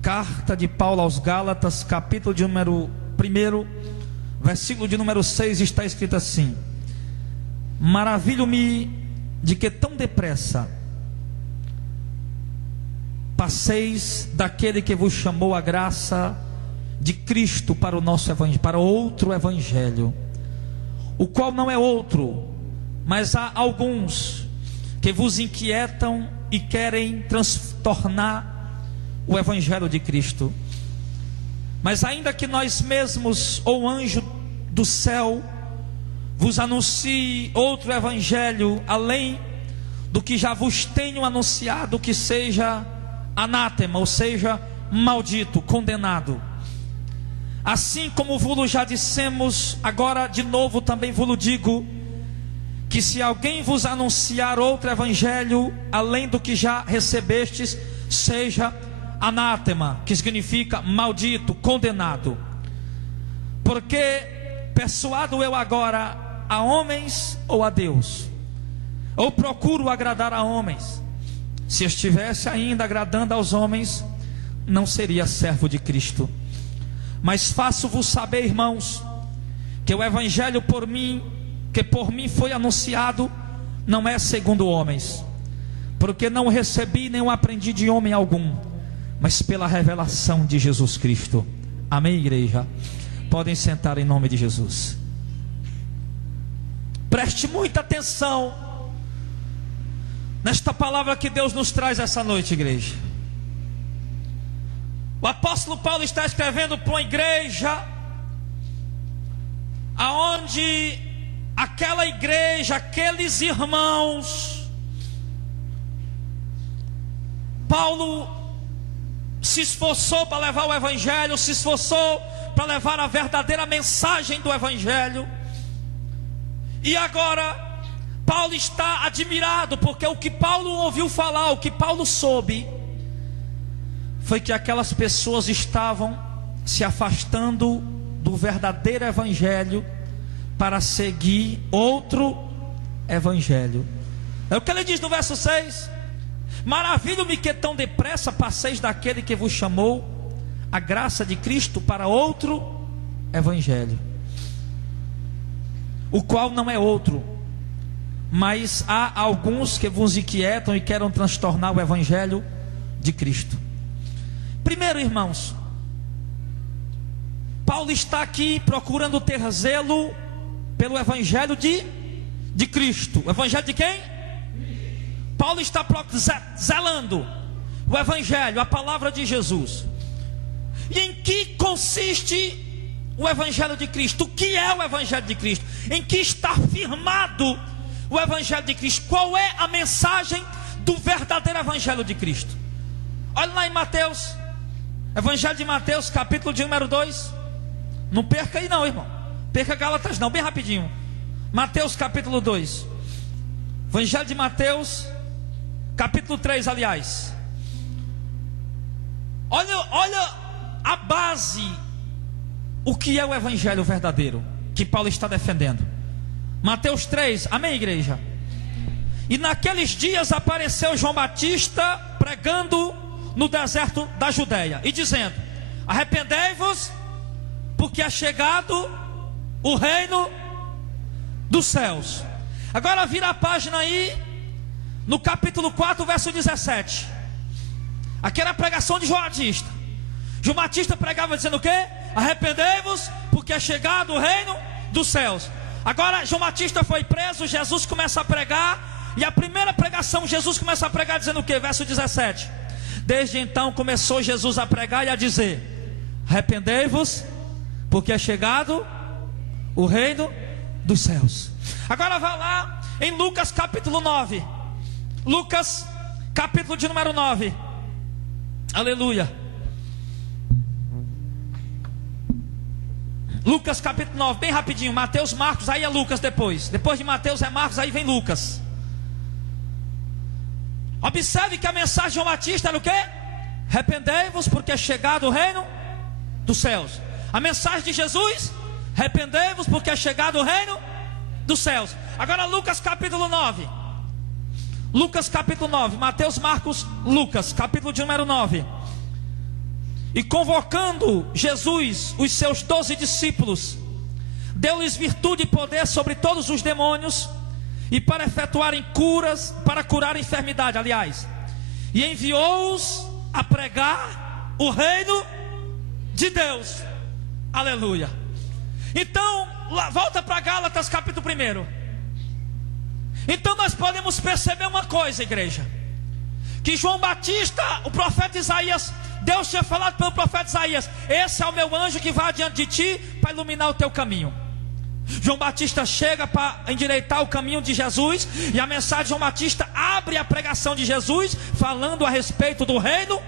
Carta de Paulo aos Gálatas, capítulo de número 1, versículo de número 6, está escrito assim: maravilho-me de que tão depressa passeis daquele que vos chamou a graça de Cristo para o nosso evangelho, para outro evangelho, o qual não é outro, mas há alguns que vos inquietam e querem transtornar o evangelho de Cristo. Mas ainda que nós mesmos ou anjo do céu vos anuncie outro evangelho além do que já vos tenho anunciado, que seja anátema, ou seja, maldito, condenado. Assim como vos já dissemos, agora de novo também vos digo, que se alguém vos anunciar outro evangelho além do que já recebestes, seja anátema, que significa maldito, condenado. Porque persuado eu agora a homens ou a Deus? Ou procuro agradar a homens? Se estivesse ainda agradando aos homens, não seria servo de Cristo. Mas faço-vos saber, irmãos, que o evangelho que por mim foi anunciado, não é segundo homens, porque não recebi nem o aprendi de homem algum, mas pela revelação de Jesus Cristo. Amém, igreja? Podem sentar em nome de Jesus. Preste muita atenção nesta palavra que Deus nos traz essa noite, igreja. O apóstolo Paulo está escrevendo para uma igreja aonde aquela igreja, aqueles irmãos, Paulo se esforçou para levar o evangelho, se esforçou para levar a verdadeira mensagem do evangelho. E agora Paulo está admirado, porque o que Paulo ouviu falar, o que Paulo soube, foi que aquelas pessoas estavam se afastando do verdadeiro evangelho para seguir outro evangelho. É o que ele diz no verso 6: maravilho-me que tão depressa passeis daquele que vos chamou a graça de Cristo para outro evangelho, o qual não é outro, mas há alguns que vos inquietam e querem transtornar o evangelho de Cristo. Primeiro, irmãos, Paulo está aqui procurando ter zelo pelo evangelho de Cristo. O evangelho de quem? Paulo está zelando o evangelho, a palavra de Jesus. E em que consiste o evangelho de Cristo? O que é o evangelho de Cristo? Em que está firmado o evangelho de Cristo? Qual é a mensagem do verdadeiro evangelho de Cristo? Olha lá em Mateus, evangelho de Mateus, capítulo de número 2. Não perca aí não, irmão. Perca Gálatas não, bem rapidinho. Mateus capítulo 2. Evangelho de Mateus, capítulo 3, aliás. Olha a base, o que é o evangelho verdadeiro que Paulo está defendendo. Mateus 3, amém, igreja? E naqueles dias apareceu João Batista pregando no deserto da Judeia e dizendo: arrependei-vos, porque é chegado o reino dos céus. Agora vira a página aí, no capítulo 4, verso 17. Aqui era a pregação de João Batista. João Batista pregava dizendo o quê? Arrependei-vos, porque é chegado o reino dos céus. Agora João Batista foi preso, Jesus começa a pregar. E a primeira pregação, Jesus começa a pregar dizendo o quê? Verso 17. Desde então começou Jesus a pregar e a dizer: arrependei-vos, porque é chegado o reino dos céus. Agora vá lá em Lucas capítulo 9. Lucas capítulo de número 9. Aleluia. Lucas capítulo 9, bem rapidinho. Mateus, Marcos, aí é Lucas depois. Depois de Mateus é Marcos, aí vem Lucas. Observe que a mensagem de João Batista era o quê? Arrependei-vos, porque é chegado o reino dos céus. A mensagem de Jesus: arrependei-vos, porque é chegado o reino dos céus. Agora Lucas capítulo 9. Lucas capítulo 9. Mateus, Marcos, Lucas, capítulo de número 9. E convocando Jesus, os seus 12 discípulos, deu-lhes virtude e poder sobre todos os demônios, e para efetuarem curas, para curar a enfermidade, aliás. E enviou-os a pregar o reino de Deus. Aleluia. Então, volta para Gálatas capítulo 1. Então nós podemos perceber uma coisa, igreja, que João Batista, o profeta Isaías, Deus tinha falado pelo profeta Isaías: esse é o meu anjo que vai adiante de ti para iluminar o teu caminho. João Batista chega para endireitar o caminho de Jesus, e a mensagem de João Batista abre a pregação de Jesus, falando a respeito do reino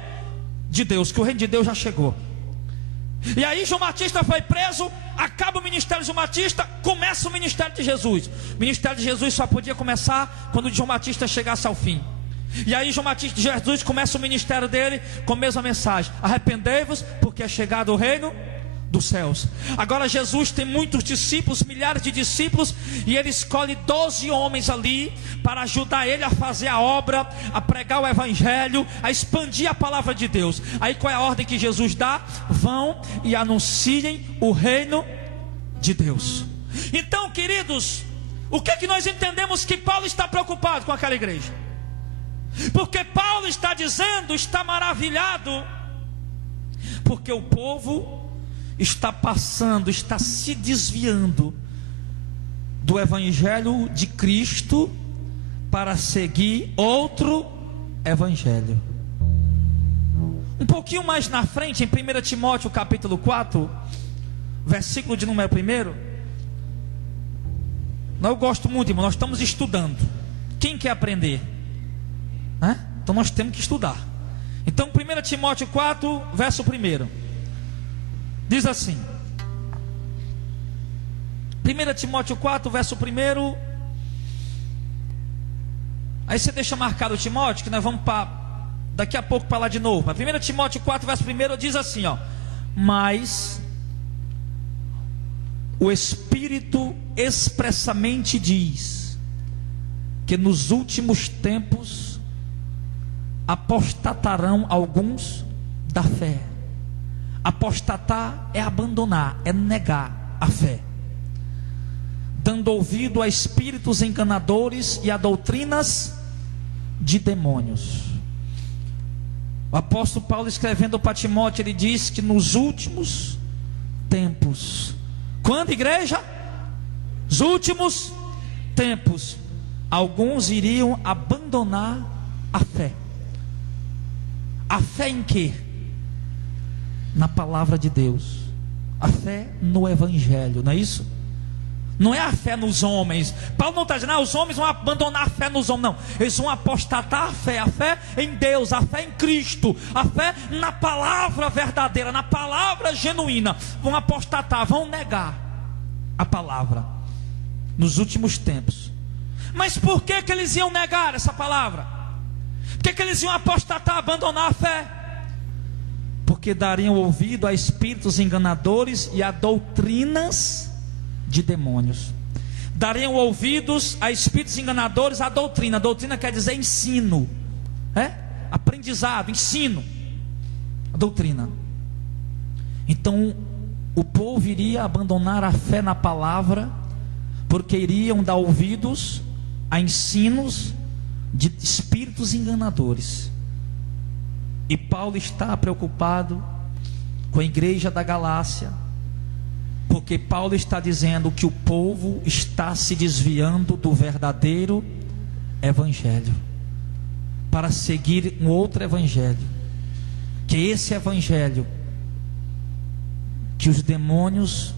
de Deus, que o reino de Deus já chegou. E aí João Batista foi preso, acaba o ministério de João Batista, começa o ministério de Jesus. O ministério de Jesus só podia começar quando João Batista chegasse ao fim. E aí Jesus começa o ministério dele com a mesma mensagem: arrependei-vos, porque é chegado o reino dos céus. Agora Jesus tem muitos discípulos, milhares de discípulos, e ele escolhe 12 homens ali para ajudar ele a fazer a obra, a pregar o evangelho, a expandir a palavra de Deus. Aí qual é a ordem que Jesus dá? Vão e anunciem o reino de Deus. Então, queridos, o que é que nós entendemos que Paulo está preocupado com aquela igreja? Porque Paulo está dizendo, está maravilhado, porque o povo está passando, está se desviando do evangelho de Cristo para seguir outro evangelho. Um pouquinho mais na frente, em 1 Timóteo capítulo 4, versículo de número 1. Eu gosto muito, irmão, nós estamos estudando. Quem quer aprender? Então nós temos que estudar. Então 1 Timóteo 4, verso 1, diz assim, 1 Timóteo 4, verso 1. Aí você deixa marcado o Timóteo, que nós vamos daqui a pouco para lá de novo. Mas 1 Timóteo 4, verso 1 diz assim, mas o Espírito expressamente diz que nos últimos tempos apostatarão alguns da fé. Apostatar é abandonar, é negar a fé, dando ouvido a espíritos enganadores e a doutrinas de demônios. O apóstolo Paulo, escrevendo para Timóteo, ele diz que nos últimos tempos, quando, igreja? Os últimos tempos, alguns iriam abandonar a fé. A fé em quê? Na palavra de Deus, a fé no evangelho, não é isso? Não é a fé nos homens. Paulo não está dizendo, os homens vão abandonar a fé nos homens, não. Eles vão apostatar a fé em Deus, a fé em Cristo, a fé na palavra verdadeira, na palavra genuína. Vão apostatar, vão negar a palavra nos últimos tempos. Mas por que eles iam negar essa palavra? Por que eles iam apostatar, abandonar a fé? Porque dariam ouvido a espíritos enganadores e a doutrinas de demônios. Dariam ouvidos a espíritos enganadores, a doutrina. A doutrina quer dizer ensino, aprendizado, ensino, a doutrina. Então o povo iria abandonar a fé na palavra, porque iriam dar ouvidos a ensinos de espíritos enganadores. E Paulo está preocupado com a igreja da Galácia, porque Paulo está dizendo que o povo está se desviando do verdadeiro evangelho para seguir um outro evangelho, que é esse evangelho que os demônios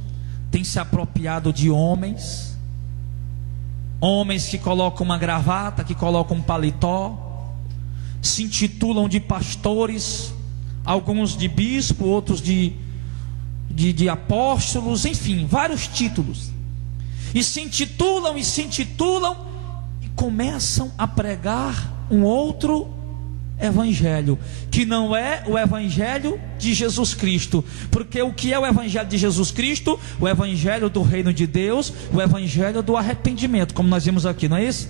têm se apropriado de homens que colocam uma gravata, que colocam um paletó, se intitulam de pastores, alguns de bispo, outros de apóstolos, enfim, vários títulos, e se intitulam e começam a pregar um outro evangelho, que não é o evangelho de Jesus Cristo. Porque o que é o evangelho de Jesus Cristo? O evangelho do reino de Deus, o evangelho do arrependimento, como nós vimos aqui, não é isso?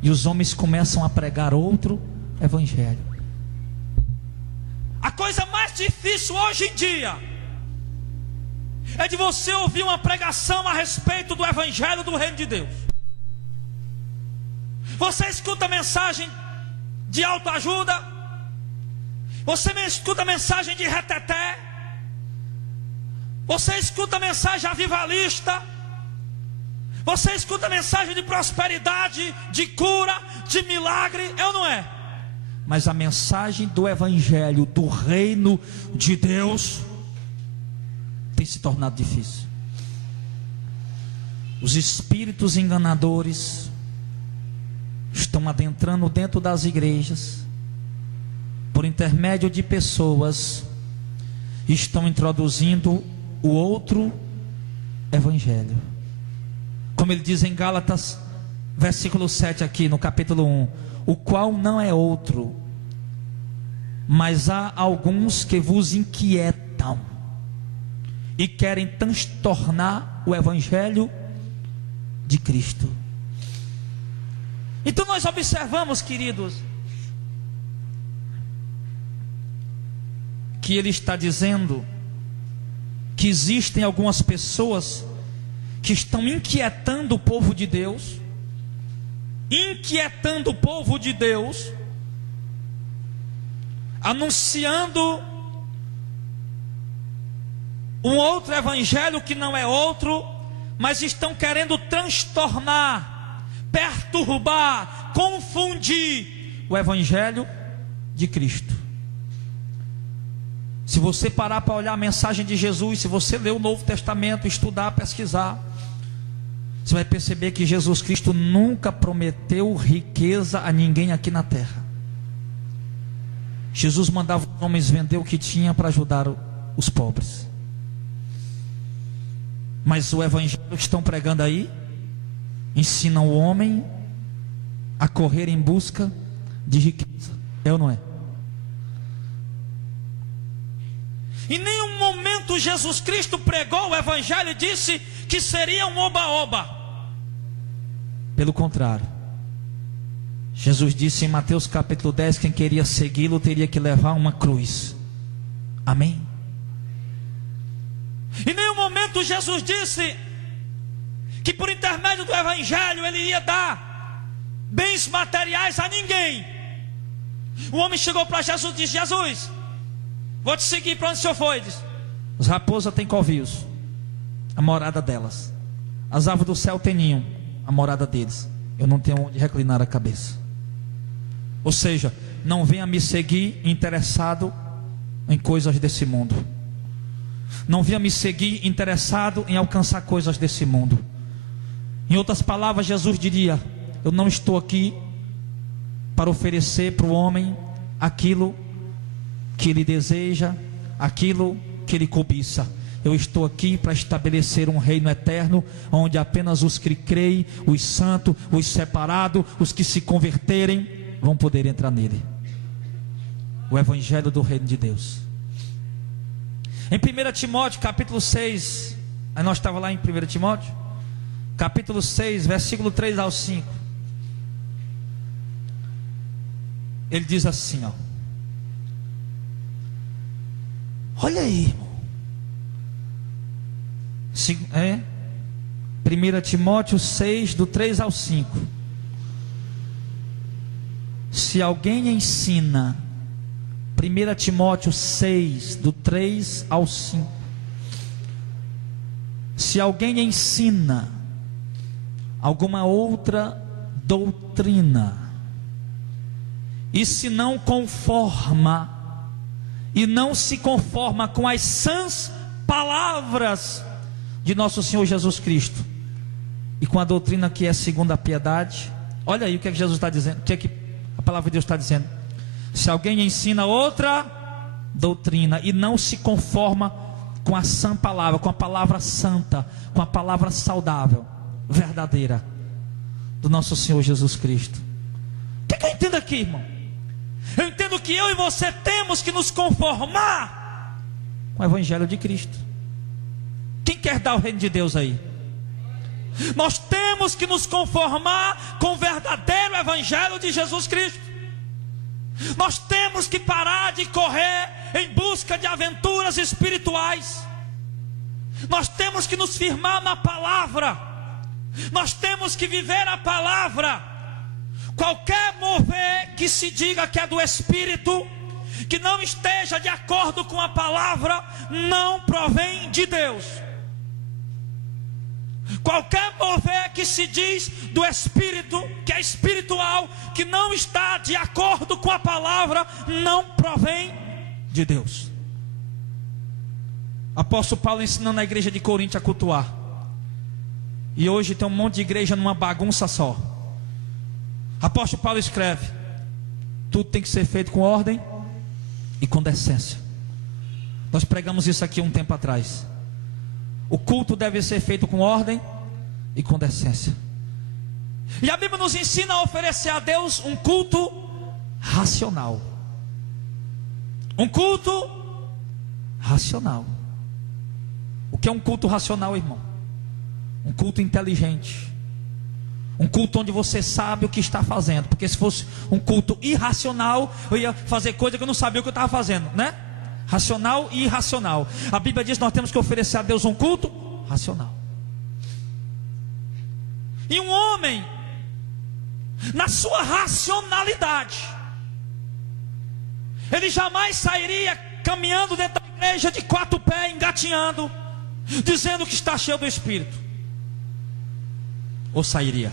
E os homens começam a pregar outro evangelho. A coisa mais difícil hoje em dia é de você ouvir uma pregação a respeito do Evangelho do Reino de Deus. Você escuta mensagem de autoajuda, você escuta mensagem de reteté, você escuta mensagem avivalista, você escuta mensagem de prosperidade, de cura, de milagre, é ou não é? Mas a mensagem do Evangelho do Reino de Deus tem se tornado difícil. Os espíritos enganadores estão adentrando dentro das igrejas, por intermédio de pessoas, estão introduzindo o outro Evangelho. Como ele diz em Gálatas, versículo 7 aqui no capítulo 1, o qual não é outro, mas há alguns que vos inquietam e querem transtornar o Evangelho de Cristo. Então nós observamos, queridos, que ele está dizendo que existem algumas pessoas que estão inquietando o povo de Deus, anunciando um outro evangelho que não é outro, mas estão querendo transtornar, perturbar, confundir o evangelho de Cristo. Se você parar para olhar a mensagem de Jesus, se você ler o Novo Testamento, estudar, pesquisar, você vai perceber que Jesus Cristo nunca prometeu riqueza a ninguém aqui na terra. Jesus mandava os homens vender o que tinha para ajudar os pobres. Mas o evangelho que estão pregando aí ensina o homem a correr em busca de riqueza. É ou não é? Em nenhum momento Jesus Cristo pregou o evangelho e disse que seria um oba-oba. Pelo contrário, Jesus disse em Mateus capítulo 10, quem queria segui-lo teria que levar uma cruz. Amém? Em nenhum momento Jesus disse que por intermédio do evangelho ele ia dar bens materiais a ninguém. O homem chegou para Jesus e disse: Jesus, vou te seguir para onde o senhor foi. Ele disse: as raposas têm covios, a morada delas. As aves do céu têm ninho, a morada deles. Eu não tenho onde reclinar a cabeça. Ou seja, não venha me seguir interessado em coisas desse mundo. Não venha me seguir interessado em alcançar coisas desse mundo. Em outras palavras, Jesus diria: eu não estou aqui para oferecer para o homem aquilo que ele deseja, aquilo que ele cobiça. Eu estou aqui para estabelecer um reino eterno, onde apenas os que creem, os santos, os separados, os que se converterem, vão poder entrar nele. O evangelho do reino de Deus. Em 1 Timóteo capítulo 6, aí nós estávamos lá em 1 Timóteo capítulo 6, versículo 3 ao 5. Ele diz assim, ó. Olha aí, irmão. 1 Timóteo 6, do 3 ao 5. Se alguém ensina, 1 Timóteo 6, do 3 ao 5. Se alguém ensina alguma outra doutrina, e se não conforma, e não se conforma com as sãs palavras de nosso Senhor Jesus Cristo, e com a doutrina que é segundo a piedade, olha aí o que é que Jesus está dizendo, o que é que a palavra de Deus está dizendo. Se alguém ensina outra doutrina e não se conforma com a sã palavra, com a palavra santa, com a palavra saudável, verdadeira do nosso Senhor Jesus Cristo. O que é que eu entendo aqui, irmão? Eu entendo que eu e você temos que nos conformar com o evangelho de Cristo. Quem quer dar o reino de Deus aí? Nós temos que nos conformar com o verdadeiro evangelho de Jesus Cristo. Nós temos que parar de correr em busca de aventuras espirituais. Nós temos que nos firmar na palavra. Nós temos que viver a palavra. Qualquer mover que se diga que é do Espírito, que não esteja de acordo com a palavra, não provém de Deus. Qualquer mover que se diz do Espírito, que é espiritual, que não está de acordo com a palavra, não provém de Deus. Apóstolo Paulo ensinando a igreja de Corinto a cultuar. E hoje tem um monte de igreja numa bagunça só. Apóstolo Paulo escreve: tudo tem que ser feito com ordem e com decência. Nós pregamos isso aqui um tempo atrás. O culto deve ser feito com ordem e com decência. E a Bíblia nos ensina a oferecer a Deus um culto racional. Um culto racional. O que é um culto racional, irmão? Um culto inteligente. Um culto onde você sabe o que está fazendo. Porque se fosse um culto irracional, eu ia fazer coisa que eu não sabia o que eu estava fazendo, né? Racional e irracional. A Bíblia diz que nós temos que oferecer a Deus um culto racional. E um homem, na sua racionalidade, ele jamais sairia caminhando dentro da igreja de quatro pés, engatinhando, dizendo que está cheio do Espírito. Ou sairia?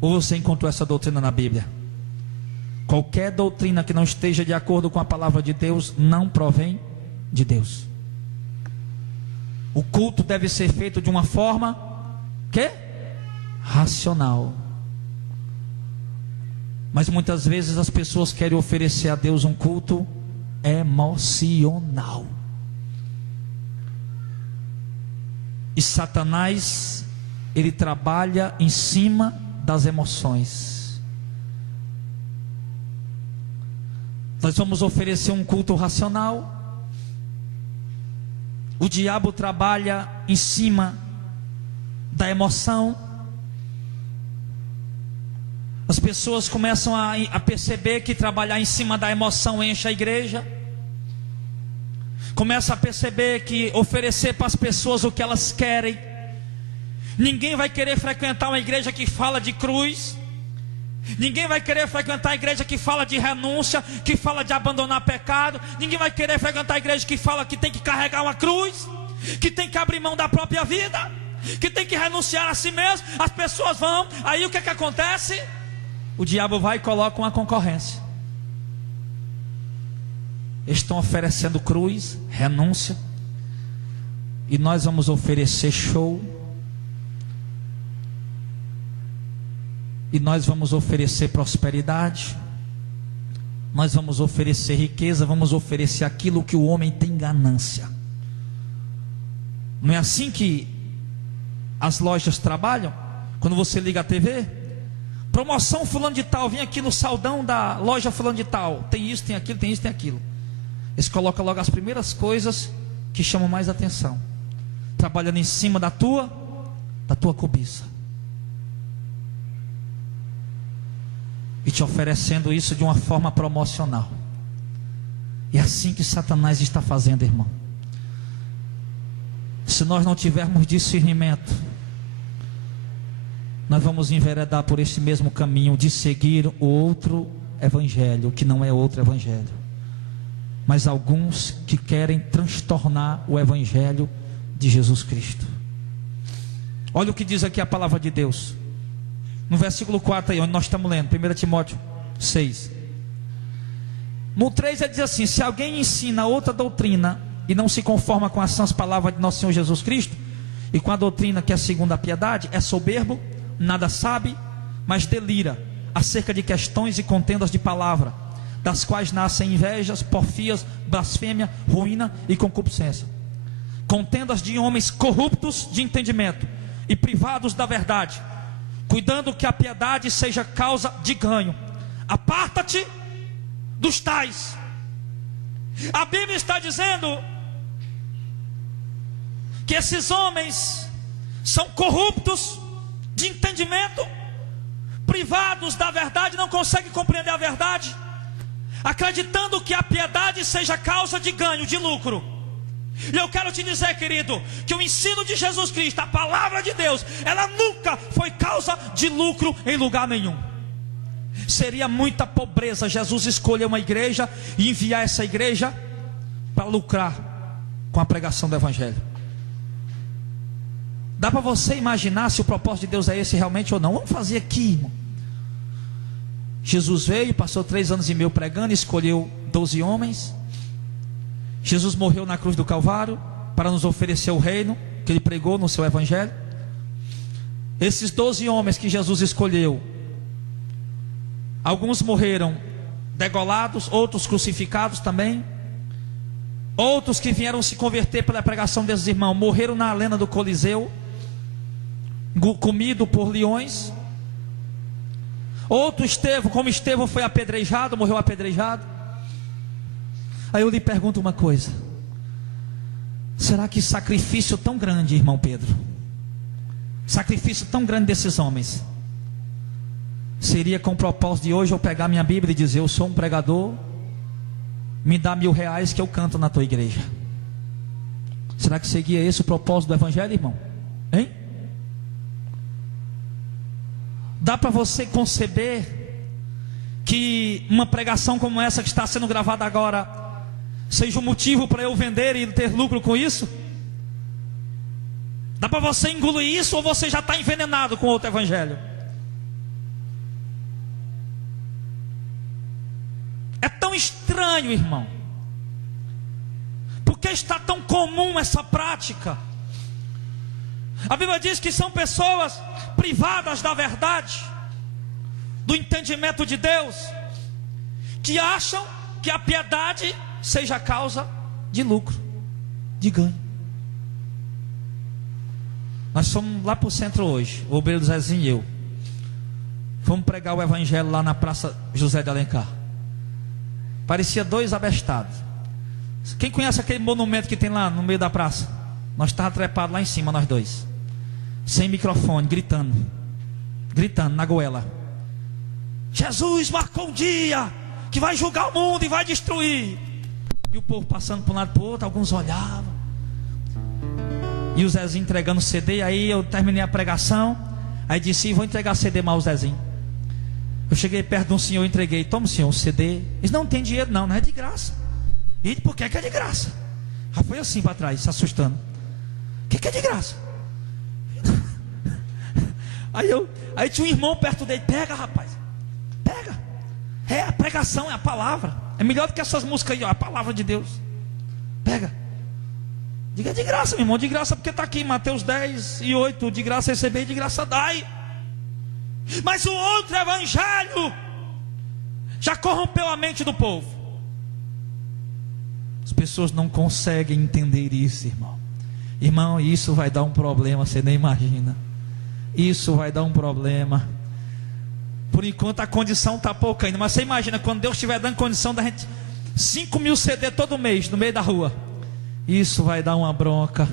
Ou você encontrou essa doutrina na Bíblia? Qualquer doutrina que não esteja de acordo com a palavra de Deus não provém de Deus. O culto deve ser feito de uma forma racional. Mas muitas vezes as pessoas querem oferecer a Deus um culto emocional. E Satanás, ele trabalha em cima das emoções. Nós vamos oferecer um culto racional. O diabo trabalha em cima da emoção. As pessoas começam a perceber que trabalhar em cima da emoção enche a igreja. Começa a perceber que oferecer para as pessoas o que elas querem. Ninguém vai querer frequentar uma igreja que fala de cruz. Ninguém vai querer frequentar a igreja que fala de renúncia, que fala de abandonar pecado. Ninguém vai querer frequentar a igreja que fala que tem que carregar uma cruz, que tem que abrir mão da própria vida, que tem que renunciar a si mesmo. As pessoas vão, aí o que acontece? O diabo vai e coloca uma concorrência. Estão oferecendo cruz, renúncia, e nós vamos oferecer show, e nós vamos oferecer prosperidade, nós vamos oferecer riqueza, vamos oferecer aquilo que o homem tem ganância. Não é assim que as lojas trabalham? Quando você liga a TV, promoção fulano de tal, vem aqui no saldão da loja fulano de tal, tem isso, tem aquilo, tem isso, tem aquilo. Eles colocam logo as primeiras coisas que chamam mais atenção, trabalhando em cima da tua cobiça, e te oferecendo isso de uma forma promocional. É assim que Satanás está fazendo, irmão. Se nós não tivermos discernimento, nós vamos enveredar por esse mesmo caminho de seguir o outro evangelho, que não é outro evangelho, mas alguns que querem transtornar o evangelho de Jesus Cristo. Olha o que diz aqui a palavra de Deus, no versículo 4 aí, onde nós estamos lendo, 1 Timóteo 6. No 3 ele diz assim: se alguém ensina outra doutrina e não se conforma com as sãs palavras de nosso Senhor Jesus Cristo, e com a doutrina que é segundo a piedade, é soberbo, nada sabe, mas delira acerca de questões e contendas de palavra, das quais nascem invejas, porfias, blasfêmia, ruína e concupiscência. Contendas de homens corruptos de entendimento e privados da verdade, cuidando que a piedade seja causa de ganho. Aparta-te dos tais. A Bíblia está dizendo que esses homens são corruptos de entendimento, privados da verdade, não conseguem compreender a verdade. acreditando que a piedade seja causa de ganho, de lucro. E eu quero te dizer, querido, que o ensino de Jesus Cristo, a palavra de Deus, ela nunca foi causa de lucro em lugar nenhum. Seria muita pobreza Jesus escolher uma igreja e enviar essa igreja para lucrar com a pregação do evangelho. Dá para você imaginar se o propósito de Deus é esse realmente ou não? Vamos fazer aqui, irmão. Jesus veio, passou 3 anos e meio pregando, escolheu 12 homens. Jesus morreu na cruz do Calvário para nos oferecer o reino que ele pregou no seu evangelho. Esses 12 homens que Jesus escolheu, alguns morreram degolados, outros crucificados também. Outros que vieram se converter pela pregação desses irmãos morreram na arena do Coliseu, comido por leões. Outro Estevão, como Estevão foi apedrejado, morreu apedrejado. Aí eu lhe pergunto uma coisa: será que sacrifício tão grande, irmão Pedro, sacrifício tão grande desses homens, seria com o propósito de hoje eu pegar minha Bíblia e dizer: eu sou um pregador, me dá R$1.000 que eu canto na tua igreja? Será que seria esse o propósito do evangelho, irmão? Hein? Dá para você conceber que uma pregação como essa que está sendo gravada agora seja um motivo para eu vender e ter lucro com isso? Dá para você engolir isso, ou você já está envenenado com outro evangelho? É tão estranho, irmão. Por que está tão comum essa prática? A Bíblia diz que são pessoas privadas da verdade, do entendimento de Deus, que acham que a piedade seja causa de lucro, de ganho. Nós fomos lá para o centro hoje, o obreiro Zezinho e eu. Fomos pregar o evangelho lá na Praça José de Alencar. Parecia 2 abestados. Quem conhece aquele monumento que tem lá no meio da praça? Nós estávamos trepados lá em cima, nós dois, sem microfone, gritando na goela: Jesus marcou um dia que vai julgar o mundo e vai destruir. E o povo passando para um lado e para o outro, alguns olhavam. E o Zezinho entregando CD. Aí eu terminei a pregação. Aí disse: vou entregar CD mal ao Zezinho. Eu cheguei perto de um senhor e entreguei: toma, senhor, um CD. Eles: não tem dinheiro não é de graça. E por que é de graça? Já foi assim para trás, se assustando. O que é de graça? Aí tinha um irmão perto dele: pega, rapaz, pega. É a pregação, é a palavra. É melhor do que essas músicas aí, ó, a palavra de Deus. Pega. Diga: de graça, meu irmão, de graça, porque está aqui Mateus 10:8, de graça receber, de graça dai. Mas o outro evangelho já corrompeu a mente do povo. As pessoas não conseguem entender isso, irmão. Irmão, isso vai dar um problema, você nem imagina. Isso vai dar um problema. Por enquanto a condição está pouca ainda, mas você imagina quando Deus estiver dando condição da gente 5.000 CD todo mês no meio da rua. Isso vai dar uma bronca.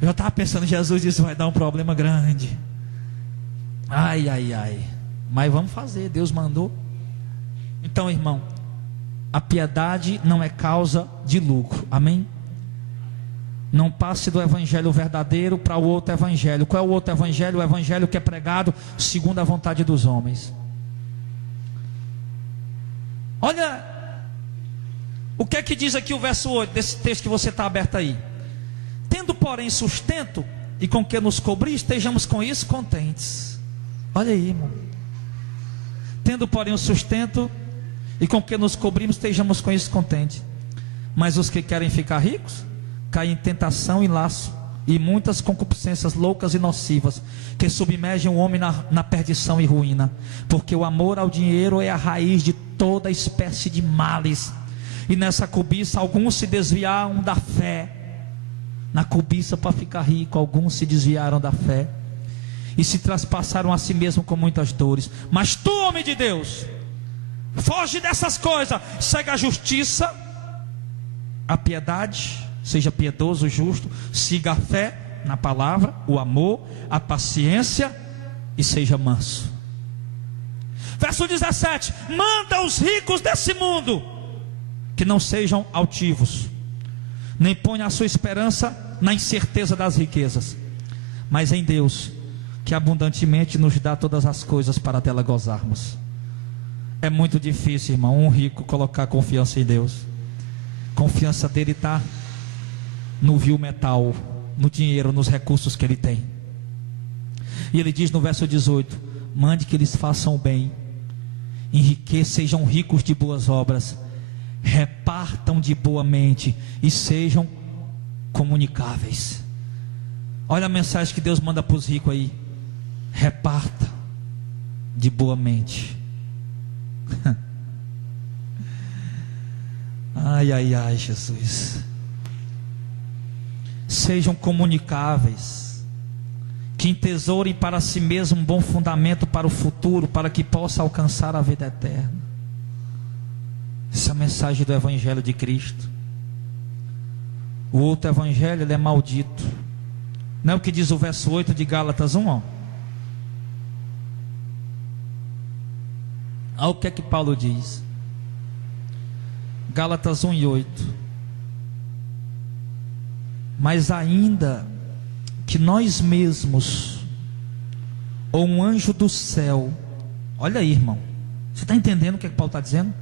Eu já estava pensando: Jesus, isso vai dar um problema grande. Ai. Mas vamos fazer, Deus mandou. Então, irmão, a piedade não é causa de lucro, amém? Não passe do evangelho verdadeiro para o outro evangelho. Qual é o outro evangelho? O evangelho que é pregado segundo a vontade dos homens. Olha o que é que diz aqui o verso 8 desse texto que você está aberto aí: tendo porém sustento e com que nos cobrir, estejamos com isso contentes. Olha aí, irmão. Tendo porém o sustento e com que nos cobrimos, estejamos com isso contentes. Mas os que querem ficar ricos caem em tentação e laço, e muitas concupiscências loucas e nocivas, que submergem o homem na perdição e ruína. Porque o amor ao dinheiro é a raiz de toda espécie de males. E nessa cobiça alguns se desviaram da fé. Na cobiça para ficar rico, alguns se desviaram da fé e se traspassaram a si mesmo com muitas dores. Mas tu, homem de Deus, foge dessas coisas, segue a justiça, a piedade, seja piedoso, justo, siga a fé na palavra, o amor, a paciência, e seja manso. Verso 17: manda os ricos desse mundo que não sejam altivos, nem ponham a sua esperança na incerteza das riquezas, mas em Deus, que abundantemente nos dá todas as coisas para dela gozarmos. É muito difícil, irmão, um rico colocar confiança em Deus. Confiança dele está no vil metal, no dinheiro, nos recursos que ele tem. E ele diz no verso 18: mande que eles façam o bem, enriqueçam, sejam ricos de boas obras, repartam de boa mente e sejam comunicáveis. Olha a mensagem que Deus manda para os ricos aí: reparta de boa mente. Ai, ai, ai, Jesus. Sejam comunicáveis, que entesourem para si mesmo um bom fundamento para o futuro, para que possa alcançar a vida eterna. Essa é a mensagem do Evangelho de Cristo. O outro Evangelho, ele é maldito. Não é o que diz o verso 8 de Gálatas 1, ó. Olha o que é que Paulo diz. Gálatas 1 e 8. Mas ainda que nós mesmos, ou um anjo do céu, olha aí, irmão, você está entendendo o que é que Paulo está dizendo?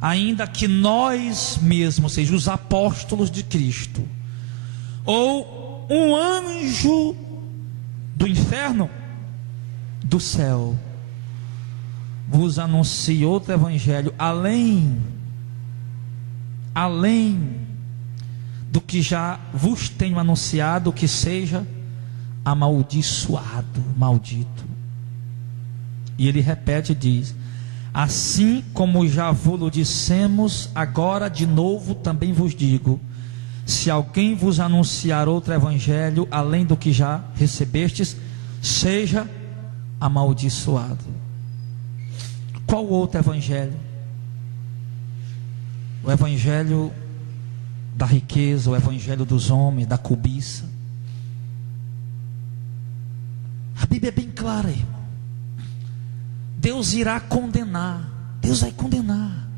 Ainda que nós mesmos, ou seja, os apóstolos de Cristo, ou um anjo do inferno, do céu, vos anuncie outro evangelho, além do que já vos tenho anunciado, que seja amaldiçoado, maldito. E ele repete e diz: assim como já vos dissemos, agora de novo também vos digo: se alguém vos anunciar outro evangelho, além do que já recebestes, seja amaldiçoado. Qual outro evangelho? O evangelho da riqueza, o evangelho dos homens, da cobiça. A Bíblia é bem clara, irmão. Deus irá condenar. Deus vai condenar.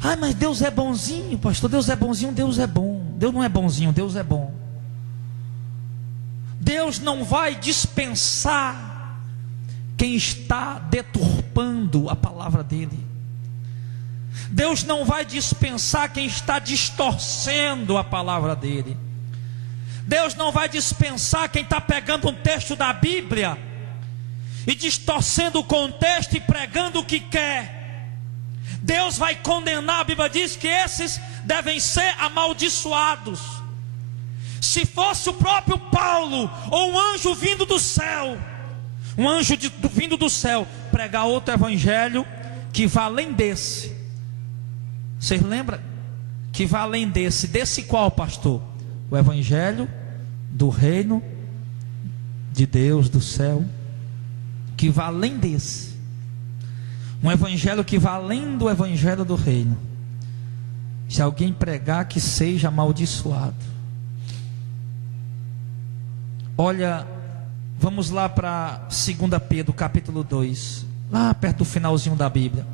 Ai, mas Deus é bonzinho, pastor. Deus é bonzinho, Deus é bom. Deus não é bonzinho, Deus é bom. Deus não vai dispensar quem está deturpando a palavra dele. Deus não vai dispensar quem está distorcendo a palavra dele. Deus não vai dispensar quem está pegando um texto da Bíblia e distorcendo o contexto e pregando o que quer. Deus vai condenar. A Bíblia diz que esses devem ser amaldiçoados. Se fosse o próprio Paulo, ou um anjo vindo do céu, um anjo vindo do céu, pregar outro evangelho que vá além desse. Vocês lembram? Que vá além desse. Desse qual, pastor? O evangelho do reino de Deus, do céu. Que vá além desse. Um evangelho que vá além do evangelho do reino. Se alguém pregar, que seja amaldiçoado. Olha, vamos lá para 2 Pedro capítulo 2, lá perto do finalzinho da Bíblia.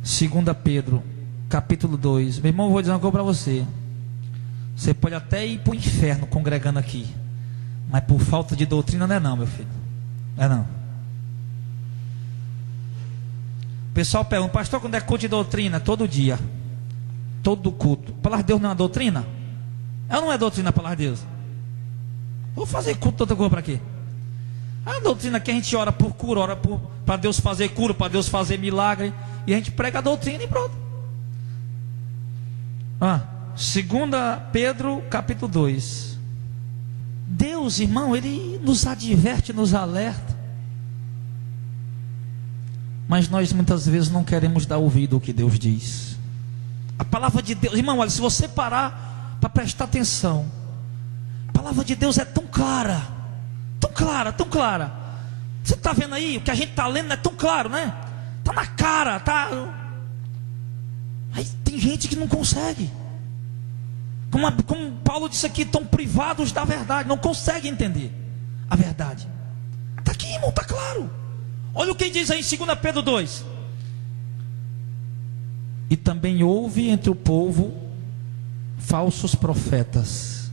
2 Pedro capítulo 2. Meu irmão, eu vou dizer uma coisa para você. Você pode até ir para o inferno congregando aqui, mas por falta de doutrina não é não, meu filho. Não é não. O pessoal pergunta: pastor, quando é culto de doutrina? Todo dia, todo culto. A palavra de Deus não é uma doutrina? Ela não é doutrina, a palavra de Deus. Vou fazer culto toda coisa para quê? A doutrina que a gente ora por cura, ora para Deus fazer cura, para Deus fazer milagre, e a gente prega a doutrina e pronto. 2 Pedro capítulo 2. Deus, irmão, Ele nos adverte, nos alerta, mas nós muitas vezes não queremos dar ouvido ao que Deus diz. A palavra de Deus, irmão, olha, se você parar para prestar atenção, a palavra de Deus é tão clara, tão clara, tão clara. Você está vendo aí, o que a gente está lendo é tão claro, né? Está na cara, tá. Aí tem gente que não consegue. Como Paulo disse aqui, estão privados da verdade, não conseguem entender a verdade. Está aqui, irmão, está claro. Olha o que diz aí em 2 Pedro 2. E também houve entre o povo falsos profetas,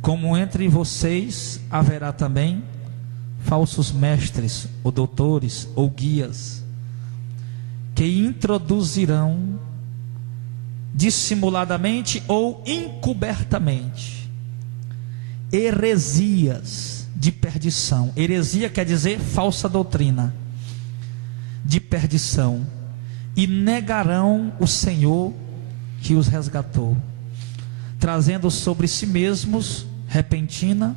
como entre vocês haverá também falsos mestres, ou doutores, ou guias, que introduzirão dissimuladamente ou encobertamente heresias de perdição. Heresia quer dizer falsa doutrina de perdição, e negarão o Senhor que os resgatou, trazendo sobre si mesmos repentina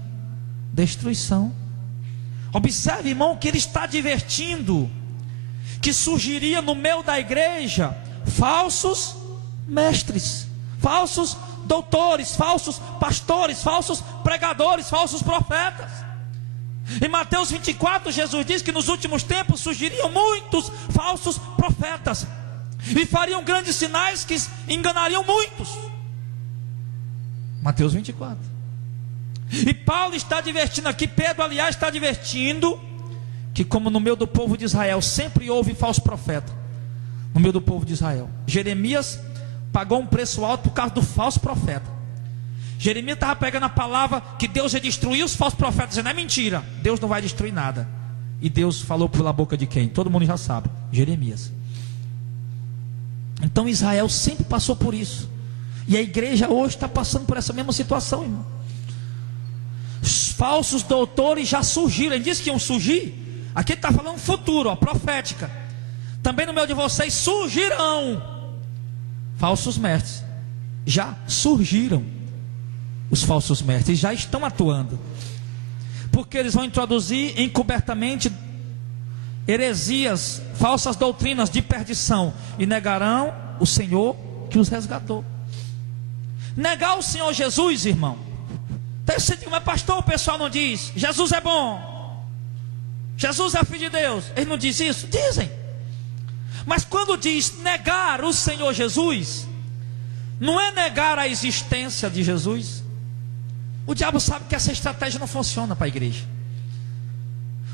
destruição. Observe, irmão, que ele está advertindo que surgiria no meio da igreja falsos mestres, falsos doutores, falsos pastores, falsos pregadores, falsos profetas. Em Mateus 24, Jesus diz que nos últimos tempos surgiriam muitos falsos profetas e fariam grandes sinais que enganariam muitos. Mateus 24. E Paulo está advertindo aqui, Pedro aliás está advertindo, que como no meio do povo de Israel sempre houve falso profeta, no meio do povo de Israel. Jeremias pagou um preço alto por causa do falso profeta. Jeremias estava pegando a palavra que Deus ia destruir os falsos profetas, dizendo: é mentira, Deus não vai destruir nada. E Deus falou pela boca de quem? Todo mundo já sabe, Jeremias. Então Israel sempre passou por isso, e a igreja hoje está passando por essa mesma situação, irmão. Os falsos doutores já surgiram. Ele disse que iam surgir. Aqui ele está falando futuro, ó, profética. Também no meio de vocês surgirão falsos mestres. Já surgiram os falsos mestres, já estão atuando, porque eles vão introduzir encobertamente heresias, falsas doutrinas de perdição, e negarão o Senhor que os resgatou. Negar o Senhor Jesus, irmão. Tem sentido, mas pastor, o pessoal não diz Jesus é bom, Jesus é filho de Deus. Eles não dizem isso? Dizem. Mas quando diz negar o Senhor Jesus, não é negar a existência de Jesus. O diabo sabe que essa estratégia não funciona para a igreja.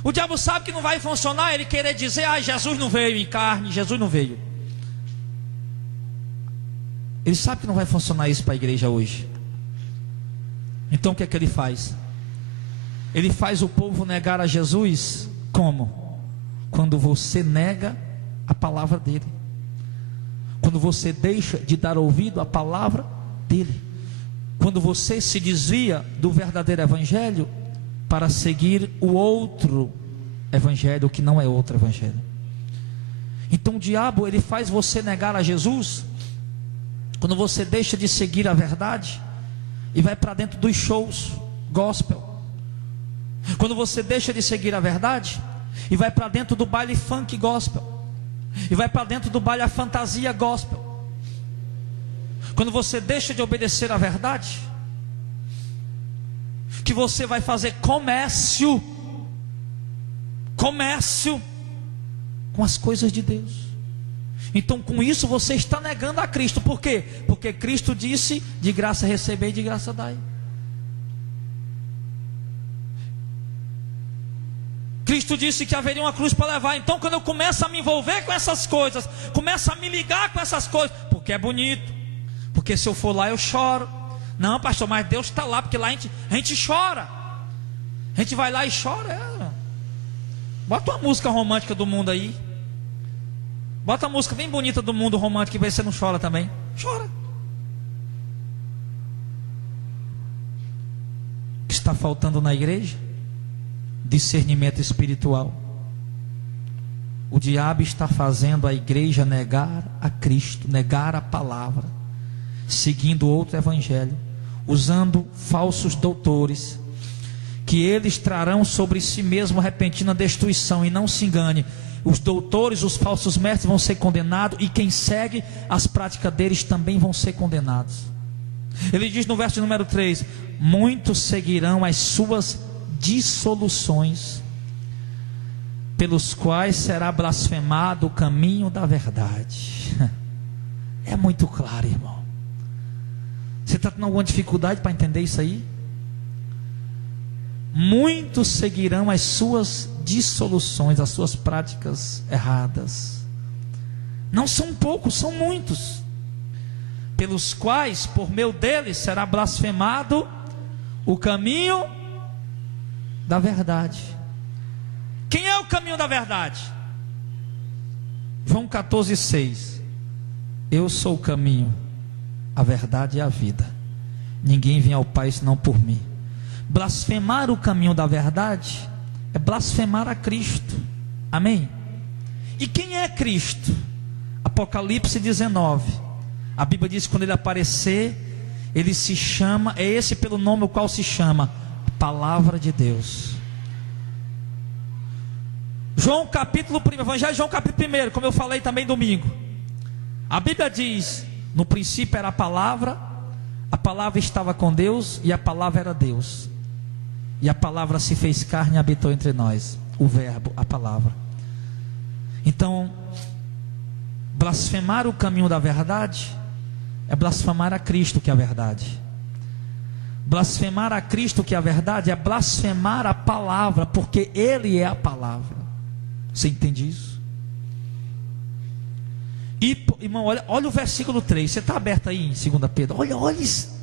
O diabo sabe que não vai funcionar ele querer dizer: ah, Jesus não veio em carne, Jesus não veio. Ele sabe que não vai funcionar isso para a igreja hoje. Então o que é que ele faz? Ele faz o povo negar a Jesus como? Quando você nega a palavra dele, quando você deixa de dar ouvido à palavra dele, quando você se desvia do verdadeiro evangelho para seguir o outro evangelho, que não é outro evangelho. Então o diabo, ele faz você negar a Jesus quando você deixa de seguir a verdade e vai para dentro dos shows gospel, quando você deixa de seguir a verdade e vai para dentro do baile funk gospel, e vai para dentro do baile a fantasia gospel, quando você deixa de obedecer à verdade, que você vai fazer comércio com as coisas de Deus. Então com isso você está negando a Cristo. Por quê? Porque Cristo disse: de graça receber e de graça dai. Cristo disse que haveria uma cruz para levar. Então quando eu começo a me envolver com essas coisas, começo a me ligar com essas coisas, porque é bonito, porque se eu for lá eu choro. Não, pastor, mas Deus está lá, porque lá a gente chora. A gente vai lá e chora. Bota uma música romântica do mundo aí. Bota uma música bem bonita do mundo romântico, que você não chora também. Chora. O que está faltando na igreja? Discernimento espiritual. O diabo está fazendo a igreja negar a Cristo, negar a palavra, seguindo outro evangelho, usando falsos doutores, que eles trarão sobre si mesmo repentina destruição. E não se engane, os doutores, os falsos mestres vão ser condenados, e quem segue as práticas deles também vão ser condenados. Ele diz no verso número 3: muitos seguirão as suas dissoluções, pelos quais será blasfemado o caminho da verdade. É muito claro, irmão. Você está tendo alguma dificuldade para entender isso aí? muitos seguirão as suas dissoluções, as suas práticas erradas. Não são poucos, são muitos, pelos quais, por meio deles, será blasfemado o caminho da verdade. Quem é o caminho da verdade? João 14,6. Eu sou o caminho, a verdade e a vida. Ninguém vem ao Pai senão por mim. Blasfemar o caminho da verdade é blasfemar a Cristo. Amém? E quem é Cristo? Apocalipse 19. A Bíblia diz que quando ele aparecer, ele se chama, é esse pelo nome o qual se chama, Palavra de Deus. João capítulo 1, Evangelho de João capítulo 1, como eu falei também domingo. A Bíblia diz: no princípio era a palavra estava com Deus e a palavra era Deus. E a palavra se fez carne e habitou entre nós. O verbo, a palavra. Então, blasfemar o caminho da verdade é blasfemar a Cristo, que é a verdade. Blasfemar a Cristo, que é a verdade, é blasfemar a palavra, porque Ele é a palavra. Você entende isso? E, irmão, olha o versículo 3. Você está aberto aí em 2 Pedro? Olha isso.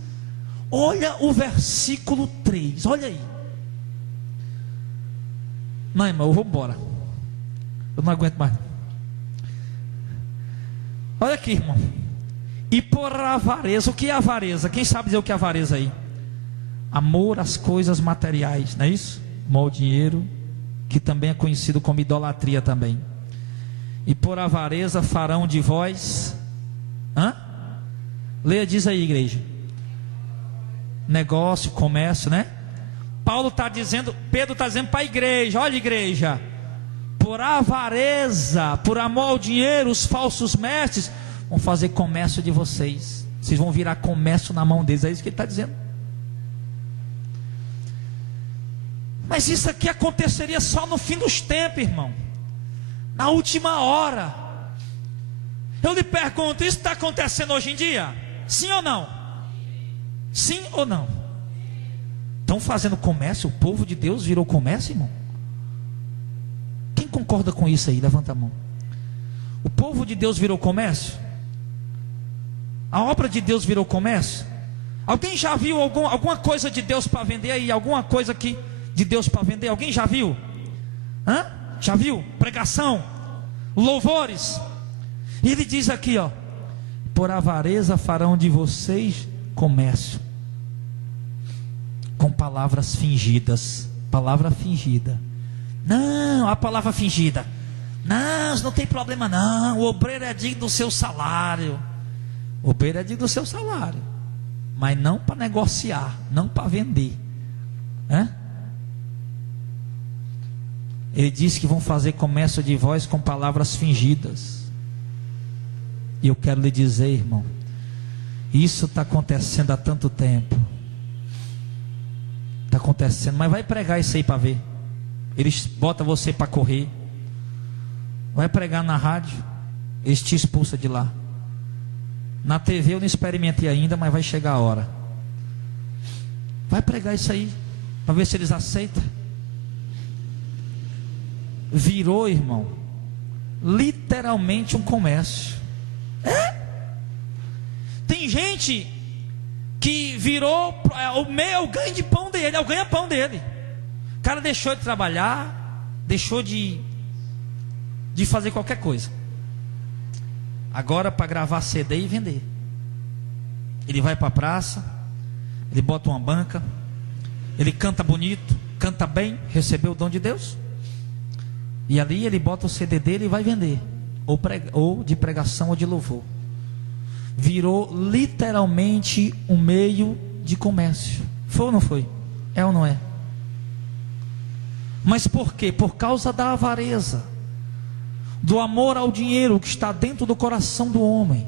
Olha o versículo 3. Olha aí. Não, irmão, eu vou embora. Eu não aguento mais. Olha aqui, irmão. E por avareza. O que é avareza? Quem sabe dizer o que é avareza aí? Amor às coisas materiais, não é isso? Amor ao dinheiro, que também é conhecido como idolatria também. E por avareza farão de vós, leia, diz aí, igreja, negócio, comércio, né? Paulo está dizendo, Pedro está dizendo para a igreja: olha, igreja, por avareza, por amor ao dinheiro, os falsos mestres vão fazer comércio de vocês. Vocês vão virar comércio na mão deles. É isso que ele está dizendo. Mas isso aqui aconteceria só no fim dos tempos, irmão, na última hora. Eu lhe pergunto: isso está acontecendo hoje em dia? Sim ou não? Sim ou não? Estão fazendo comércio? O povo de Deus virou comércio, irmão? Quem concorda com isso aí? Levanta a mão. O povo de Deus virou comércio? A obra de Deus virou comércio? Alguém já viu alguma coisa de Deus para vender aí? Alguma coisa aqui de Deus para vender? Alguém já viu? Já viu? Pregação, louvores. E ele diz aqui, ó: por avareza farão de vocês comércio, com palavras fingidas. Palavra fingida. Não, a palavra fingida. Não, não tem problema não. O obreiro é digno do seu salário. O obreiro é digno do seu salário, mas não para negociar, não para vender. Ele disse que vão fazer comércio de vós com palavras fingidas. E eu quero lhe dizer, irmão, isso está acontecendo há tanto tempo. Está acontecendo, mas vai pregar isso aí para ver. Eles botam você para correr. Vai pregar na rádio, eles te expulsam de lá. Na TV eu não experimentei ainda, mas vai chegar a hora. Vai pregar isso aí, para ver se eles aceitam. Virou, irmão, literalmente um comércio. Tem gente que virou o ganho de pão dele, é o ganha-pão dele. O cara deixou de trabalhar, deixou de fazer qualquer coisa. Agora, para gravar CD e vender, ele vai para a praça, ele bota uma banca, ele canta bonito, canta bem, recebeu o dom de Deus, e ali ele bota o CD dele e vai vender, ou de pregação ou de louvor. Virou literalmente um meio de comércio. Foi ou não foi? É ou não é? Mas por quê? Por causa da avareza, do amor ao dinheiro que está dentro do coração do homem.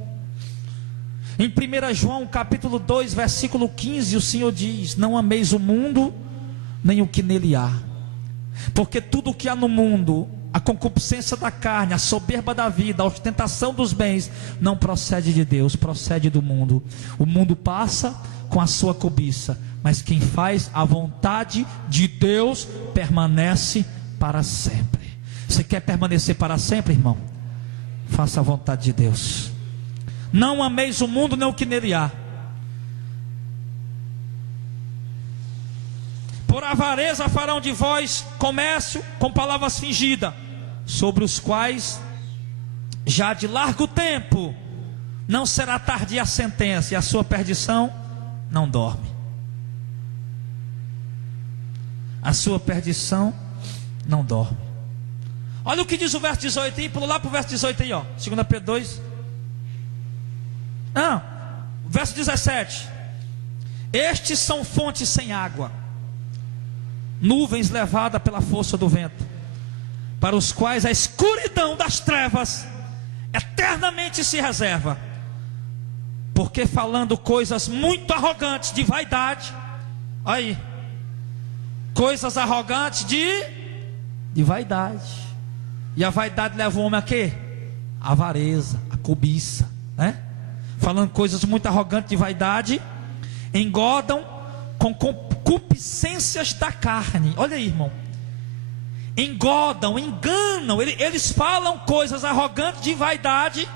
Em 1 João capítulo 2 versículo 15, o Senhor diz: não ameis o mundo, nem o que nele há, porque tudo o que há no mundo, a concupiscência da carne, a soberba da vida, a ostentação dos bens, não procede de Deus, procede do mundo. O mundo passa com a sua cobiça, mas quem faz a vontade de Deus permanece para sempre. Você quer permanecer para sempre, irmão? Faça a vontade de Deus. Não ameis o mundo nem o que nele há. Por avareza farão de vós comércio com palavras fingidas, sobre os quais já de largo tempo não será tardia a sentença, e a sua perdição não dorme. A sua perdição não dorme. Olha o que diz o verso 18 aí, pula lá para o verso 18 aí, ó. 2 Pedro 2. Verso 17. Estes são fontes sem água, nuvens levadas pela força do vento, para os quais a escuridão das trevas eternamente se reserva, porque falando coisas muito arrogantes de vaidade, aí, coisas arrogantes de vaidade, e a vaidade leva o homem a quê? A avareza, a cobiça, né? Falando coisas muito arrogantes de vaidade, engodam com concupiscências da carne. Olha aí, irmão. Engodam, enganam. Eles falam coisas arrogantes de vaidade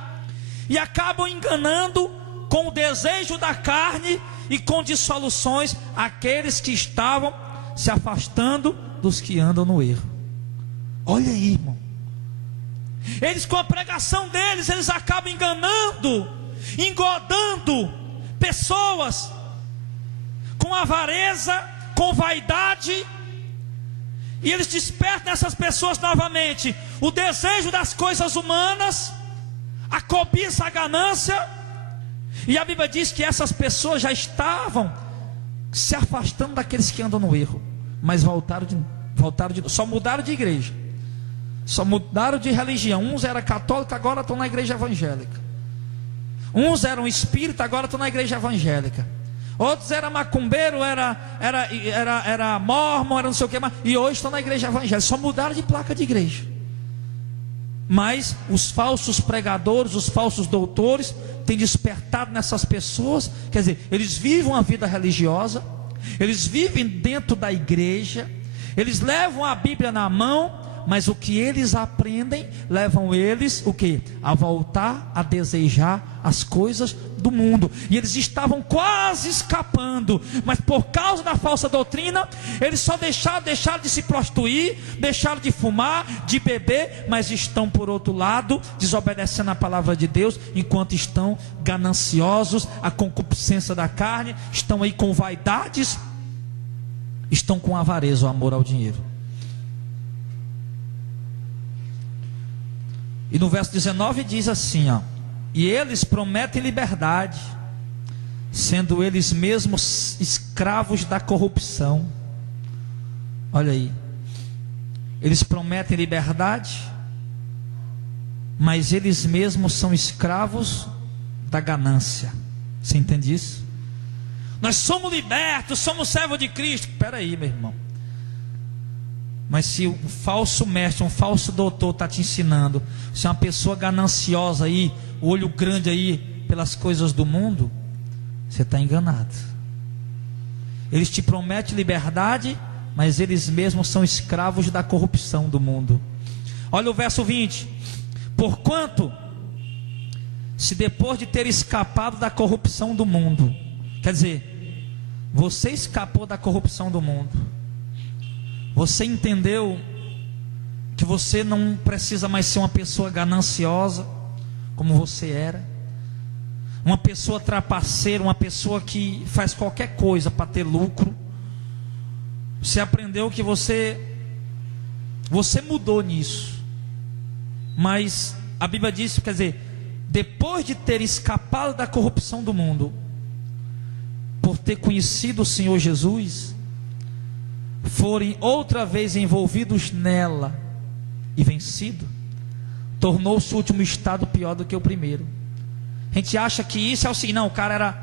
e acabam enganando com o desejo da carne e com dissoluções aqueles que estavam se afastando dos que andam no erro. Olha aí, irmão. Eles, com a pregação deles, eles acabam enganando, engodando pessoas com avareza, com vaidade, e eles despertam nessas pessoas novamente o desejo das coisas humanas, a cobiça, a ganância, e a Bíblia diz que essas pessoas já estavam se afastando daqueles que andam no erro, mas só mudaram de igreja, só mudaram de religião. Uns eram católicos, agora estão na igreja evangélica. Uns eram espíritas, agora estão na igreja evangélica. Outros eram macumbeiro, era mormon, era não sei o que mais, e hoje estão na igreja evangélica. Só mudaram de placa de igreja. Mas os falsos pregadores, os falsos doutores têm despertado nessas pessoas. Quer dizer, eles vivem uma vida religiosa, eles vivem dentro da igreja, eles levam a Bíblia na mão, mas o que eles aprendem levam eles o que? A voltar a desejar as coisas do mundo. E eles estavam quase escapando, mas por causa da falsa doutrina, eles só deixaram de se prostituir, deixaram de fumar, de beber, mas estão por outro lado desobedecendo a palavra de Deus, enquanto estão gananciosos, a concupiscência da carne, estão aí com vaidades, estão com avareza, o amor ao dinheiro. E no verso 19 diz assim, ó: e eles prometem liberdade, sendo eles mesmos escravos da corrupção. Olha aí, eles prometem liberdade, mas eles mesmos são escravos da ganância. Você entende isso? Nós somos libertos, somos servos de Cristo. Espera aí, meu irmão. Mas se um falso mestre, um falso doutor está te ensinando, se é uma pessoa gananciosa aí, olho grande aí pelas coisas do mundo, você está enganado. Eles te prometem liberdade, mas eles mesmos são escravos da corrupção do mundo. Olha o verso 20: porquanto, se depois de ter escapado da corrupção do mundo, quer dizer, você escapou da corrupção do mundo, você entendeu que você não precisa mais ser uma pessoa gananciosa como você era, uma pessoa trapaceira, uma pessoa que faz qualquer coisa para ter lucro. Você aprendeu que você mudou nisso. Mas a Bíblia diz, quer dizer, depois de ter escapado da corrupção do mundo, por ter conhecido o Senhor Jesus, forem outra vez envolvidos nela e vencido, tornou-se o último estado pior do que o primeiro. A gente acha que isso é o seguinte: não, o cara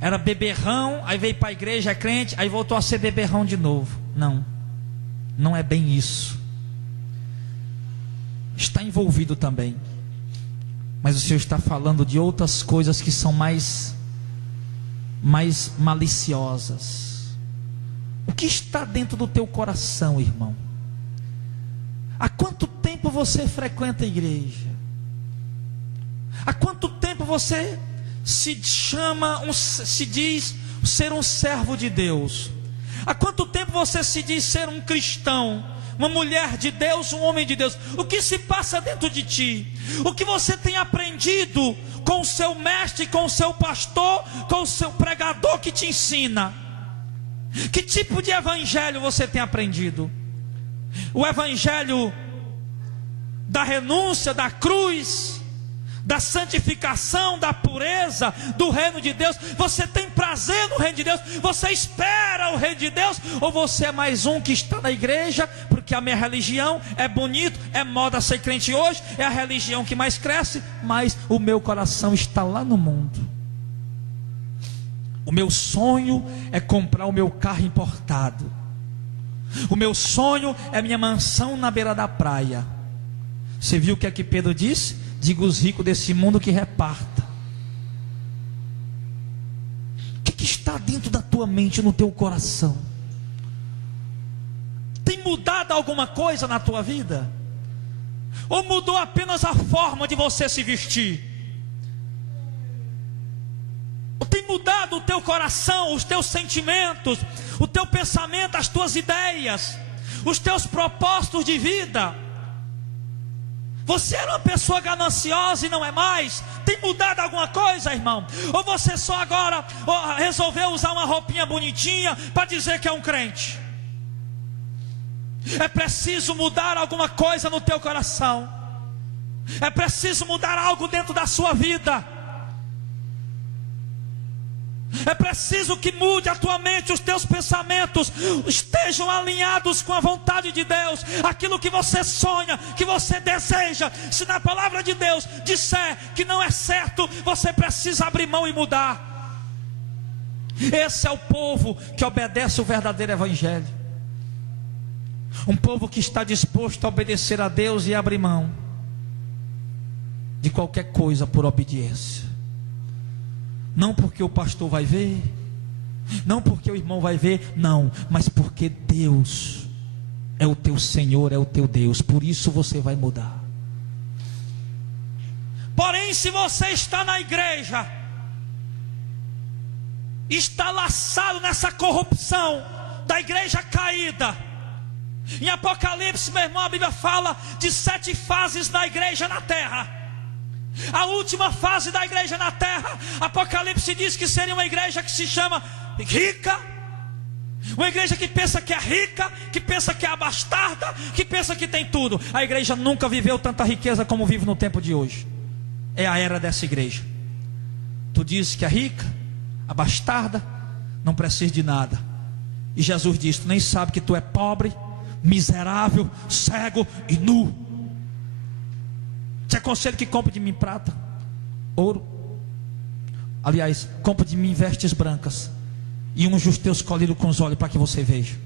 era beberrão, aí veio para a igreja, é crente, aí voltou a ser beberrão de novo. Não, não é bem isso. está envolvido também, mas o Senhor está falando de outras coisas que são mais maliciosas. O que está dentro do teu coração, irmão? Há quanto tempo você frequenta a igreja? Há quanto tempo você se diz ser um servo de Deus? Há quanto tempo você se diz ser um cristão, uma mulher de Deus, um homem de Deus? O que se passa dentro de ti? O que você tem aprendido com o seu mestre, com o seu pastor, com o seu pregador que te ensina? Que tipo de evangelho você tem aprendido? O evangelho da renúncia, da cruz, da santificação, da pureza, do reino de Deus? Você tem prazer no reino de Deus? Você espera o reino de Deus? Ou você é mais um que está na igreja porque a minha religião é bonito, é moda ser crente hoje, é a religião que mais cresce, mas o meu coração está lá no mundo? O meu sonho é comprar o meu carro importado. O meu sonho é minha mansão na beira da praia. Você viu o que é que Pedro disse? Diga os ricos desse mundo que reparta. O que está dentro da tua mente, no teu coração? Tem mudado alguma coisa na tua vida? Ou mudou apenas a forma de você se vestir? Ou tem mudado o teu coração, os teus sentimentos, o teu pensamento, as tuas ideias, os teus propósitos de vida? Você era uma pessoa gananciosa e não é mais? Tem mudado alguma coisa, irmão? Ou você só agora resolveu usar uma roupinha bonitinha para dizer que é um crente? É preciso mudar alguma coisa no teu coração. É preciso mudar algo dentro da sua vida. É preciso que mude a tua mente, os teus pensamentos estejam alinhados com a vontade de Deus. Aquilo que você sonha, que você deseja, se na palavra de Deus disser que não é certo, você precisa abrir mão e mudar. Esse é o povo que obedece o verdadeiro evangelho. Um povo que está disposto a obedecer a Deus e abrir mão de qualquer coisa por obediência. Não porque o pastor vai ver, não porque o irmão vai ver, não, mas porque Deus é o teu Senhor, é o teu Deus. Por isso você vai mudar. Porém, se você está na igreja, está laçado nessa corrupção da igreja caída. Em Apocalipse, meu irmão, a Bíblia fala de 7 fases da igreja na terra. A última fase da igreja na terra, Apocalipse diz que seria uma igreja que se chama rica. Uma igreja que pensa que é rica, que pensa que é abastarda, que pensa que tem tudo. A igreja nunca viveu tanta riqueza como vive no tempo de hoje. É a era dessa igreja. Tu dizes que é rica, abastarda, não precisa de nada. E Jesus diz: tu nem sabe que tu é pobre, miserável, cego e nu. Te aconselho que compre de mim prata, ouro. Aliás, compre de mim vestes brancas e unja os teus colírios com os olhos para que você veja.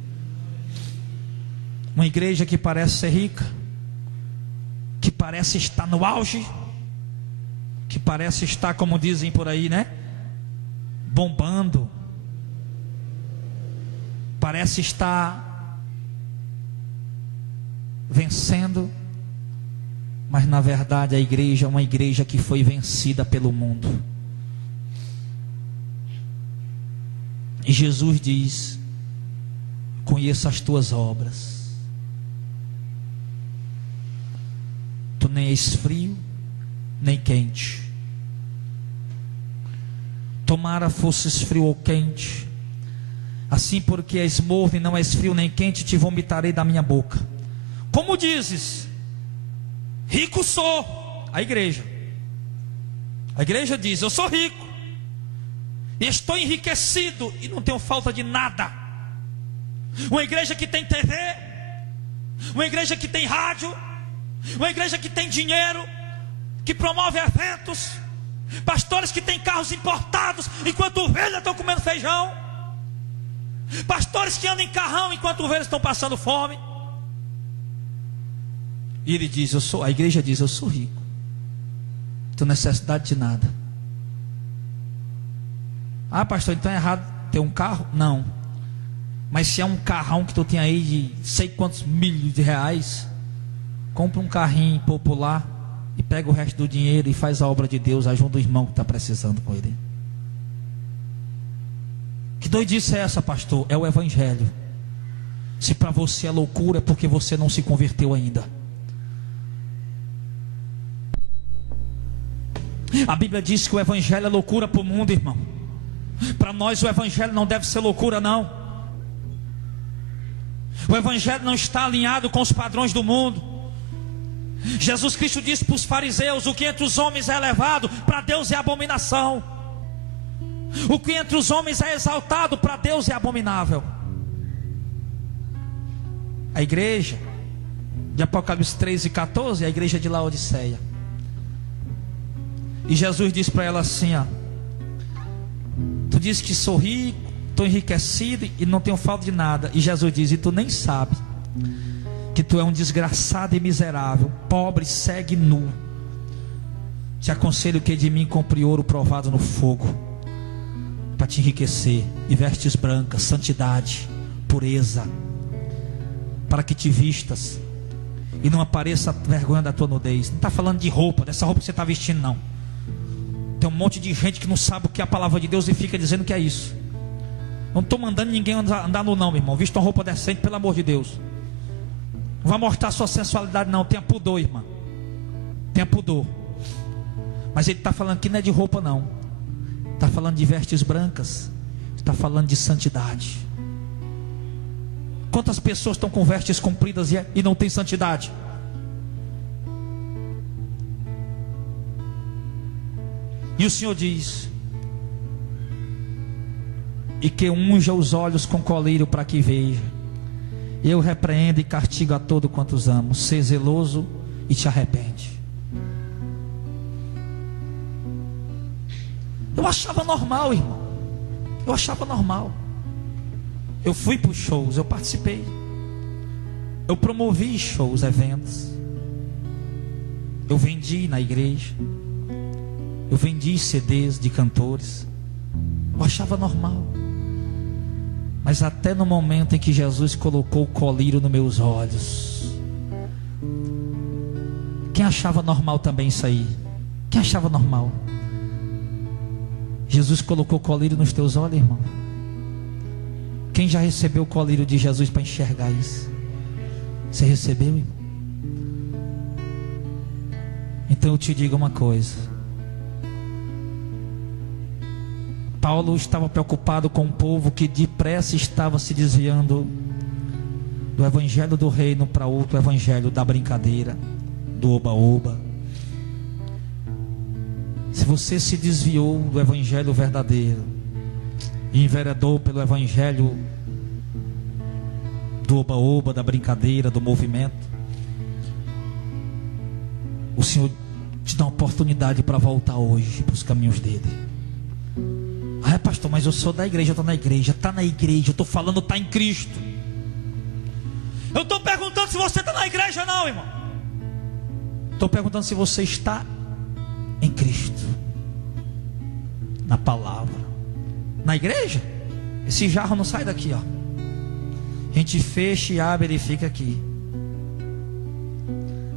Uma igreja que parece ser rica, que parece estar no auge, que parece estar, como dizem por aí, né? Bombando. Parece estar vencendo. Mas na verdade a igreja é uma igreja que foi vencida pelo mundo. E Jesus diz: conheço as tuas obras. Tu nem és frio, nem quente. Tomara fosses frio ou quente, assim porque és morno e não és frio nem quente, te vomitarei da minha boca. Como dizes: rico sou. A igreja diz: eu sou rico e estou enriquecido e não tenho falta de nada. Uma igreja que tem TV, uma igreja que tem rádio, uma igreja que tem dinheiro, que promove eventos, pastores que têm carros importados enquanto ovelhas estão comendo feijão, pastores que andam em carrão enquanto ovelhas estão passando fome. E ele diz, a igreja diz, eu sou rico, não tenho necessidade de nada. Ah, pastor, então é errado ter um carro? Não. Mas se é um carrão que tu tem aí de sei quantos milhos de reais, compra um carrinho popular e pega o resto do dinheiro e faz a obra de Deus, ajuda o irmão que está precisando com ele. Que doidice é essa, pastor? É o evangelho. Se para você é loucura, é porque você não se converteu ainda. A Bíblia diz que o evangelho é loucura para o mundo, irmão. Para nós o evangelho não deve ser loucura, não. O evangelho não está alinhado com os padrões do mundo. Jesus Cristo disse para os fariseus: o que entre os homens é elevado, para Deus é abominação. O que entre os homens é exaltado, para Deus é abominável. A igreja de Apocalipse 3:14 é a igreja de Laodiceia. E Jesus disse para ela assim: ó, tu diz que sou rico, estou enriquecido e não tenho falta de nada. E Jesus diz: e tu nem sabe que tu é um desgraçado e miserável, pobre, cego e nu. Te aconselho que de mim compre ouro provado no fogo, para te enriquecer, e vestes brancas, santidade, pureza, para que te vistas e não apareça a vergonha da tua nudez. Não está falando de roupa, dessa roupa que você está vestindo, não. Tem um monte de gente que não sabe o que é a palavra de Deus e fica dizendo que é isso. Não estou mandando ninguém andar no não, meu irmão. Vista uma roupa decente, pelo amor de Deus. Não vai mostrar sua sensualidade, não. Tenha pudor, irmã. Tenha pudor. Mas ele está falando que não é de roupa, não. Está falando de vestes brancas. Está falando de santidade. Quantas pessoas estão com vestes compridas e não têm santidade? E o Senhor diz: e que unja os olhos com colírio para que veja. Eu repreendo e castigo a todo quantos amo. Sê zeloso e te arrepende. Eu achava normal, irmão. Eu achava normal. Eu fui para os shows, eu participei. Eu promovi shows, eventos. Eu vendi na igreja. Eu vendi CDs de cantores. Eu achava normal. Mas até no momento em que Jesus colocou o colírio nos meus olhos. Quem achava normal também isso aí? Quem achava normal? Jesus colocou o colírio nos teus olhos, irmão. Quem já recebeu o colírio de Jesus para enxergar isso? Você recebeu, irmão? Então eu te digo uma coisa. Paulo estava preocupado com um povo que depressa estava se desviando do evangelho do reino para outro evangelho da brincadeira, do oba-oba. Se você se desviou do evangelho verdadeiro e enveredou pelo evangelho do oba-oba, da brincadeira, do movimento, o Senhor te dá uma oportunidade para voltar hoje para os caminhos dele. Ah, pastor, mas eu sou da igreja, eu estou na igreja. Está na igreja, eu estou falando, está em Cristo. Eu estou perguntando se você está na igreja, não, irmão. Estou perguntando se você está em Cristo, na palavra, na igreja. Esse jarro não sai daqui, ó. A gente fecha e abre e fica aqui.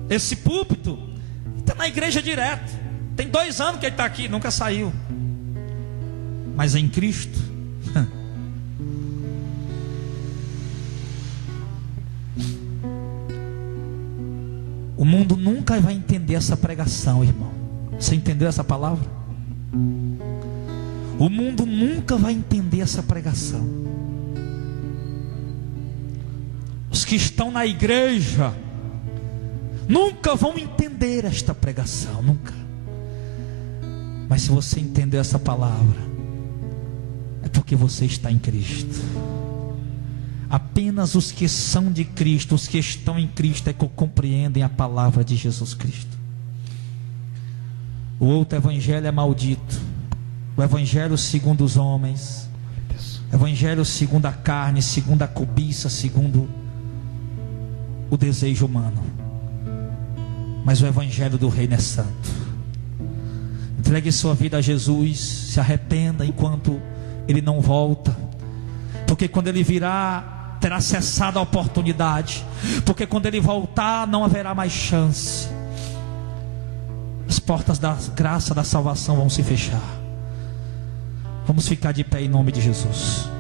Esse púlpito está na igreja direto. Tem 2 anos que ele está aqui, nunca saiu. Mas em Cristo, o mundo nunca vai entender essa pregação, irmão. Você entendeu essa palavra? O mundo nunca vai entender essa pregação. Os que estão na igreja nunca vão entender esta pregação, nunca. Mas se você entender essa palavra, é porque você está em Cristo. Apenas os que são de Cristo, os que estão em Cristo, é que compreendem a palavra de Jesus Cristo. O outro evangelho é maldito. O evangelho segundo os homens, evangelho segundo a carne, segundo a cobiça, segundo o desejo humano. Mas o evangelho do reino é santo. Entregue sua vida a Jesus, se arrependa enquanto Ele não volta, porque quando Ele virá, terá cessado a oportunidade, porque quando Ele voltar, não haverá mais chance. As portas da graça, da salvação vão se fechar. Vamos ficar de pé em nome de Jesus.